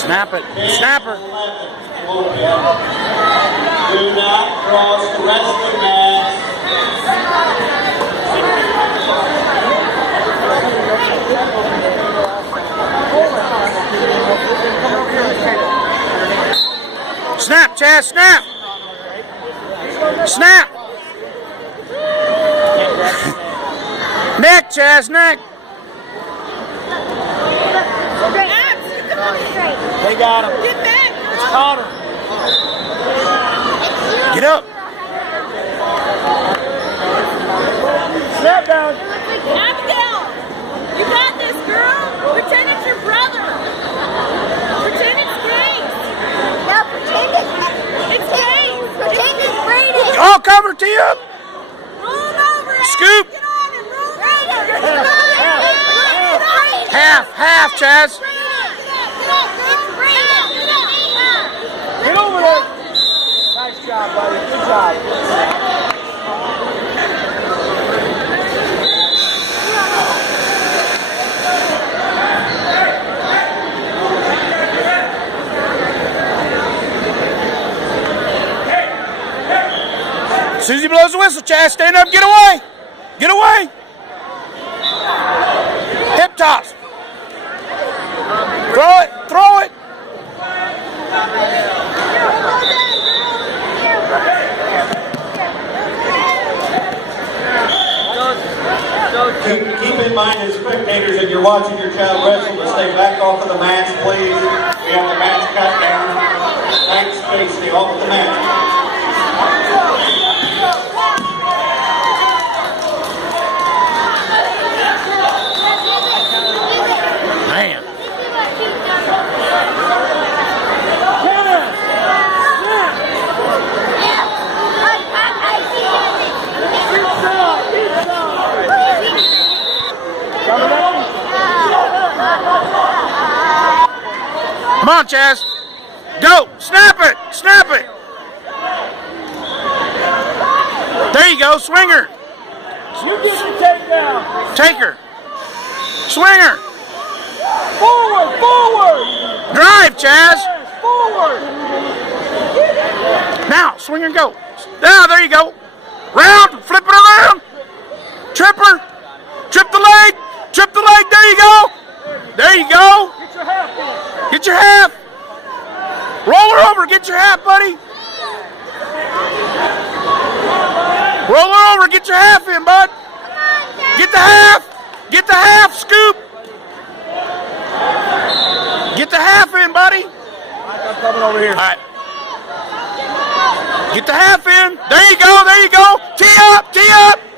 Snap it. Snapper. Do not cross the rest of the mat. Snap, Chaz, snap! Snap! Neck, Chaz, neck! They got him. Get back! It's Connor. Get up! Snap down. Abigail! You got this, girl! Pretend it's your brother! Pretend it's Grace! No, pretend It's Grace! pretend it's Brady. All cover, tee up! Roll him over! Ab. Scoop. Get on him! Roll him over! Half, Chaz! Get over there. Nice job, buddy. Good job. Susie blows the whistle, Chaz. Stand up, get away! Get away! Hip toss. Throw it, throw it! Keep in mind as spectators, if you're watching your child wrestle, to stay back off of the mats, please. We have the mats cut down. Thanks, space, stay off of the mats. Man. Come on, Chaz. Go. Snap it. Snap it. There you go. Swinger. You get the takedown. Take her. Swinger. Forward, forward. Drive, Chaz. Forward. Now, swing and go. Now, there you go. Round. Flip it around. Trip her. Trip the leg. Trip the leg. There you go. There you go. Get your half in. Get your half. Roll her over. Get your half, buddy. Roll her over. Get your half in, bud. Get the half. Get the half. Scoop. Get the half in, buddy. I'm coming over here. All right. Get the half in. There you go. There you go. Tee up. Tee up.